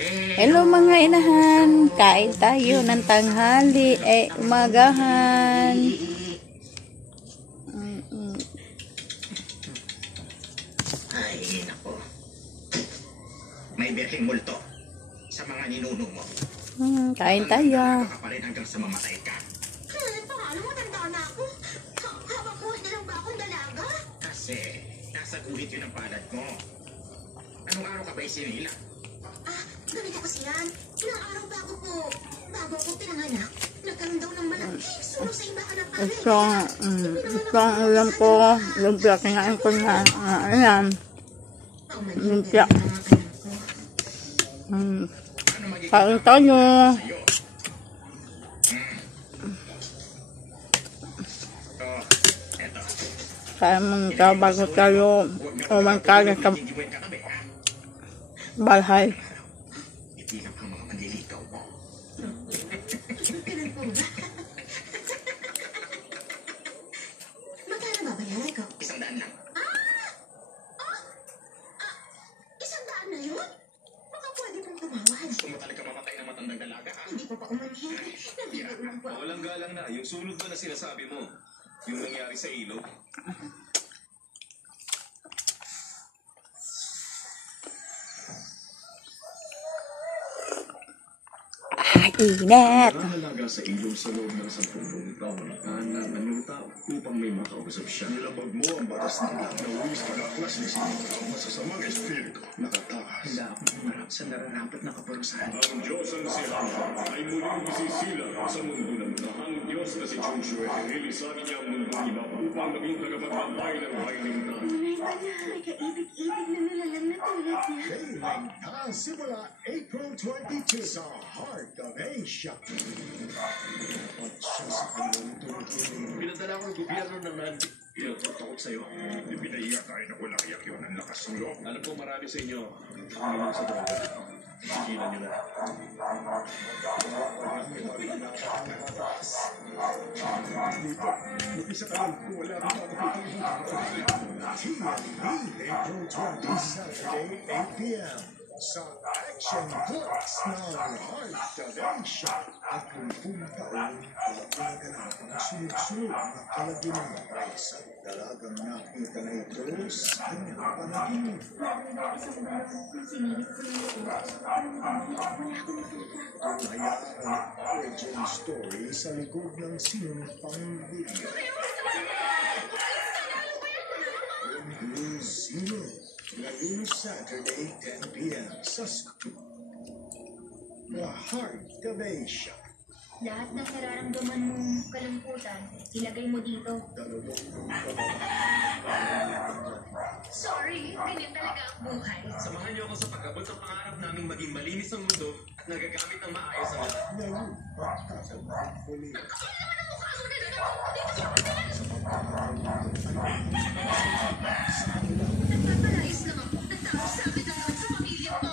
Hello mga inahan, kain tayo ng tanghali, umagahan. Ay, nako. May birheng multo sa mga ninuno mo. Kain tayo. Ka pa rin hanggang sa mamatay ka. Paano mo tanda na ako? Habang buhay na lang ba akong dalaga? Kasi nasa guhit yun ang palad mo. Anong araw ka ba isinila? Ganito kasi yan. Ilang araw bago ko pinanganak, nagkaroon daw ng malaking sunog sa imbakan ng pamilya. Ito ang ulam ko. Lumpia, kinain ko na. Ayan. Lumpia. Kain tayo. Kain muna tayo bago tayo umangkala sa balhay. Itinap ang mga manliligaw mo. Magkano babayaran ko? 100 lang. 100 na yun? Baka pwede pong tumawad. Gusto mo talaga mamatay ng matandang dalaga, ha? Hindi po pa umanhin. Nabigulan po. Walang galang na. Yung sunod ba na sinasabi mo? Yung nangyari sa ilog? Init. Ang halaga sa ilog sa loob ng 10 taon na nanunta upang may makausap siya. Nilabag mo ang batas ng nawis pagkaklas ni Sinita ang masasamang espiritu nakatakas. Handa akong humarap sa nararapat na kaparusahan. Ang Diyos ang siya ay muling isisilang sa mundo ng ang Diyos na si Joshua ay nilisabi niya ang mundong iba upang maging tagapagbantay ng kailimutan. May kaibig-ibig na nilalang na tulad niya. Kailan ka simula April 22 sa Heart of Asia. At siya sa kanyang tumutuloy. Pinadala ko ng gobyerno ng Nandi. Takot sa'yo. Ipinahiya tayo na walang iyak yun ang lakas ng loob. Alam ko marami sa inyo ang ilang sa droga. Sikilan nyo na. Mag-isa ka lang kung wala kang TNT, April 20, Saturday, 8 p.m. sa Action Plus ng Heart of Asia. At 30 taon na pinaganap ang sunod-sunod na kalaginan ay sa dalagang nakita na ito sa kanyang panaginip. Kaya ang origin story sa likod ng sinumpang video. Blue Zero, ngayong Saturday, 10 p.m. sa The Heart of Asia. Lahat ng nararamdaman mong kalungkutan, ilagay mo dito. Sorry, ganyan talaga ang buhay. Samahan niyo ako sa pag-abot ng pangarap naming maging malinis ang mundo at nagagamit ng maayos ang lahat. Ngayon, pagkakabang huli. Nagpapalayas lang ako. Nagtapos sa akin naman sa pamilya ko.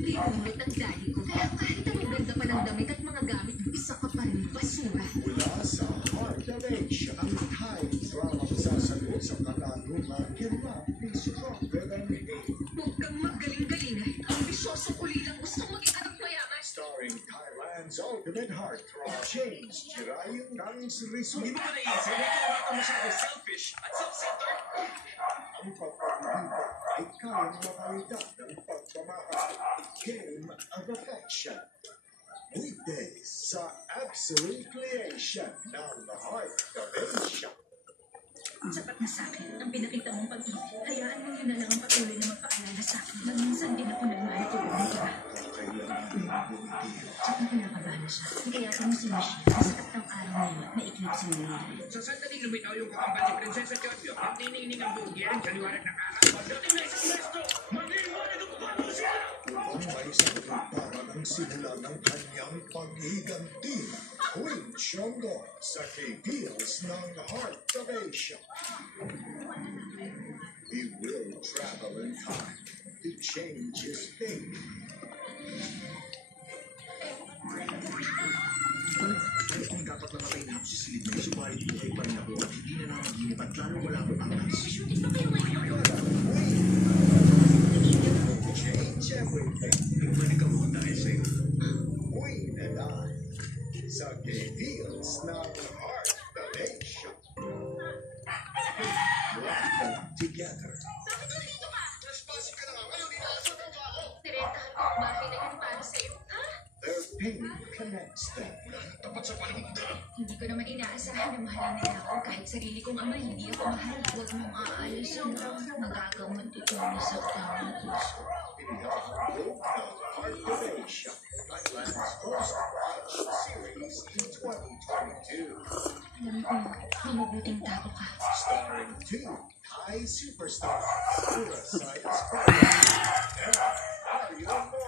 Pinulot ang daddy ko. Kaya kahit ang ganda pa ng damit at mga gamit, isa ka pa rin basura. Mula sa Heart of Asia, ang time drama sasagot sa katanungan hirap ni Stronger than Hate. Huwag kang magaling-galing. Ambisyoso uli lang gustong maging anak mayaman. Starring Thailand's ultimate heartthrob, James Jirayong Kang's Rizzo. Hindi mo ba naisip na ikaw ka masyado selfish at self-centered? Ang pagpapalita ay kayang makalita ng pagmamahal. Game of Affection. Weekdays sa Absolute Creation ng The Heart of Asia. Sapat na sa akin ang pinakita mong pag-ibig. Hayaan mo yun na lang ang patuloy na magpaalala sa akin. Magminsan din ako nagmahal tulad ng iba. Tsaka kinakabahan siya. Kaya kumusin mo siya. Sa sakat ng araw na yun, na-eclipse mo nila. Sa sandaling lumitaw yung kakambal ni Prinsesa Chotyo at ninining ang bugyer ang kaliwanag ng araw. Pagdating na isang mesto, mag-iwan ang pano siya! Upang may sagot para ng simula ng kanyang paghiganti, Queen Chongo sa KPLs ng Heart of Asia. He will travel in time to change his fate. Kung dapat namatay na ako sa silid mo, subalit buhay pa rin ako at hindi na nakaginip at lalo wala akong angas. Change everything. Nagmanig ako dahil sa'yo. Queen and I sa Gayfields ng Heart the Nation. Rock them together. Bakit nandito ka? Trespassing ka na nga ngayon, inaasar mo ba ako? Nirentahan ko ang bahay na yan para sa'yo. Ha? Their pain connects them. Tapat sa palimda. Hindi ko naman inaasahan na mahalin nila ako kahit sarili kong ama, hindi ako mahal. Huwag mong aalisin ako. Magagamot ito na sa tamang puso. Pinakahulog ng Heart the Nation. Thailand's first action series in 2022. Alam ko, mabubuting tao ka. Starring two Thai superstars, Purasai Esparza and Aryan Mo.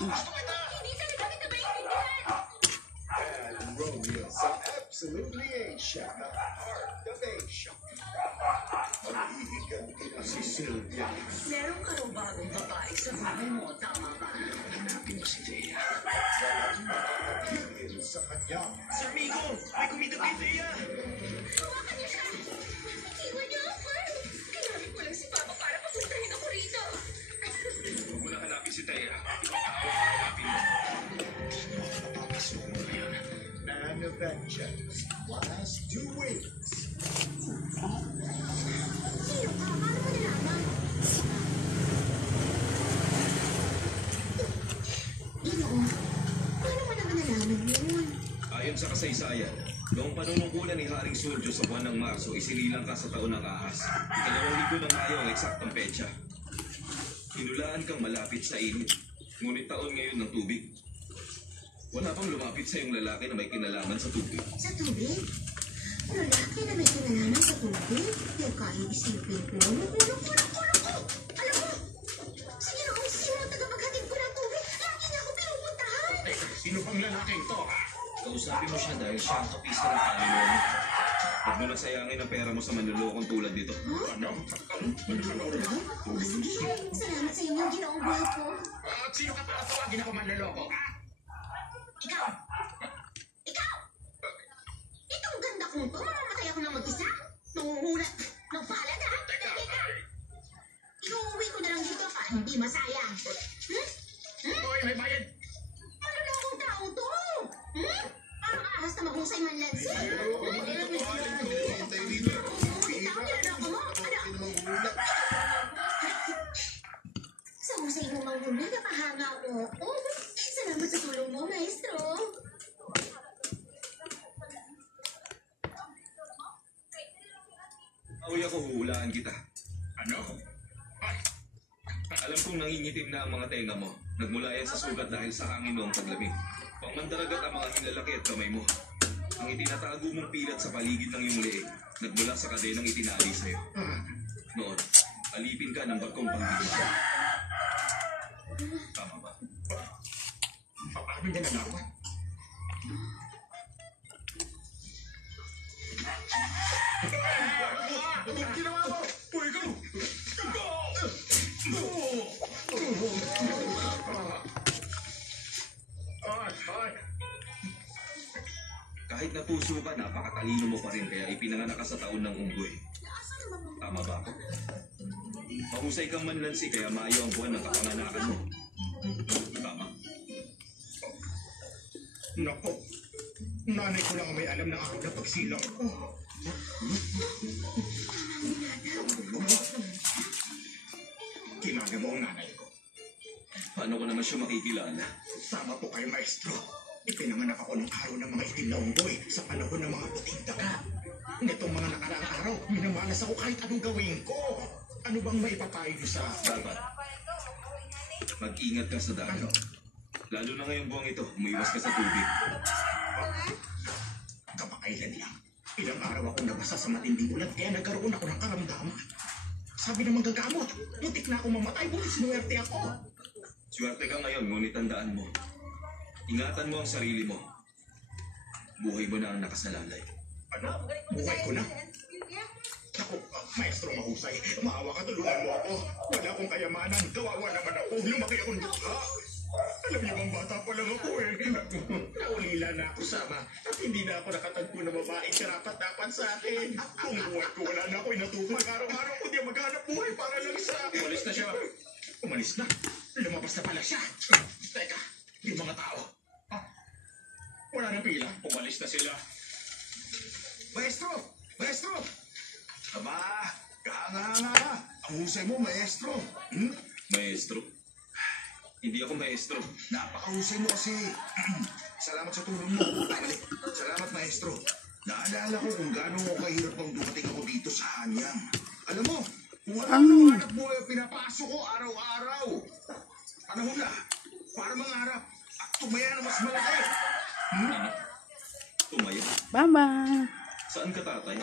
Hindi talaga kita maintindihan! And Romeo sa Absolutely Asia ng Heart the Nation. Maghihigan ina si Sylvia. Meron ka raw bagong babae sa bahay mo, tama ba? Hanapin mo si Thea. Walang makakapigil sa kanya. Sir Migo, may kumita kay Thea. Hawakan niyo siya! Iwan niyo ako! Kailangan ko lang si Papa para papuntahin ako rito. Huwag mo na hanapin si Thea. Ako ang hanapin mo. Papapasukin mo na yan. Man of Vengeance. Last 2 weeks. Sino ka? Paano mo nalaman? Ginoo, paano mo naman nalaman yun? Ayon sa kasaysayan, noong panunungkulan ni Haring Suljo sa buwan ng Marso, isinilang ka sa taon ng ahas. Ikalawang linggo ng Mayo ang eksaktang petsa. Hinulaan kang malapit sa init, ngunit taon ngayon ng tubig. Wala pang lumapit sa iyong lalaki na may kinalaman sa tubig. Sa tubig? Lalaki na may kinalaman sa tubig? Yung kayong isipin ko. Naku! Alam mo, sige noong sino ang tagapaghatid ko ng tubig. Lagi niya ako pinupuntahan. Teka, sino pang lalaking to, ha? Kausapin mo siya dahil siya ang kapista ng Panginoon. Huwag mo nang sayangin ang pera mo sa manlulokong tulad nito. Ano? Oh, sige. Salamat sa inyo, ginoong buhay ko. At sino ka para tawagin ako manluloko, ha? Ikaw! Ikaw! Itong ganda kong to, mamamatay ako ng mag-isa. Nangungulat ng palad, ha? Teka! Iuuwi ko na lang dito para hindi masayang. Hoy, may bayad! Malulokong tao to! Parang ahas na mahusay man lansi. Ikaw, niloloko mo! Ano? Sa husay mo mang huli, napahanga mo ako. Salamat sa tulong mo, maestro. Awi ako, huhulaan kita. Ano? Ay! Alam kong nangingitim na ang mga tenga mo. Nagmula yan sa sugat dahil sa hangin noong paglamig. Pangmandaragat ang mga hinlalaki at kamay mo. Ang itinatago mong pilat sa paligid ng iyong leeg, nagmula sa kadenang itinali sa'yo. Noon, alipin ka ng barkong pangbilis. Tama ba? Paano niya nalaman? Anong ginawa mo? Uy, ikaw! Kahit natuso ka, napakatalino mo pa rin kaya ipinanganak ka sa taon ng unggoy. Tama ba ako? Mahusay kang manlansi kaya maayo ang buwan ng kapanganakan mo. Tama. Nako, nanay ko lang ang may alam ng araw na pagsilang ko. Kilala mo ang nanay ko. Paano ko naman siya makikilala? Sama po kayo, maestro. Ipinanganak ako ng araw ng mga itim na unggoy sa panahon ng mga puting daga. Nitong mga nakaraang araw, minamalas ako kahit anong gawin ko. Ano bang maipapayo niyo sa... Dapat. Mag-ingat ka sa dagat. Lalo na ngayong buwang ito, umiwas ka sa tubig. Kapakailan lang. Ilang araw ako nabasa sa matinding ulan kaya nagkaroon ako ng karamdaman. Sabi ng manggagamot, muntik na ako mamatay, bulit sinuwerte ako. Swerte ka ngayon, ngunit tandaan mo. Ingatan mo ang sarili mo. Buhay mo na ang nakasalalay. Ano? Buhay ko na? Ako, maestro mahusay. Maawa ka, tulungan mo ako. Wala akong kayamanan. Kawawa naman ako. Lumaki akong dukha. Alam niyo bang bata pa lang ako eh. Naulila na ako sama. At hindi na ako nakatagpo na babae karapat-dapat sa akin. Kung buhay ko, wala na ako inatupag. Araw-araw ko di maghanap buhay para lang sa... Umalis na siya. Umalis na? Lumabas na pala siya. Teka, Yung mga tao. Ah, wala nang pila. Umalis na sila. Maestro! Maestro! Aba, kahanga-hanga ka. Ang husay mo, maestro. Maestro? Hindi ako maestro. Napakahusay mo kasi. Salamat sa tulong mo. Mali. Salamat, maestro. Naalala ko kung gaano mo kahirap nung dumating ako dito sa Hanyang. Alam mo, kung ano hanap mo yung pinapasok ko araw-araw. Panahon na, para mangarap at tumaya na mas malaki. Tumaya? Bye-bye. Saan ka tatay?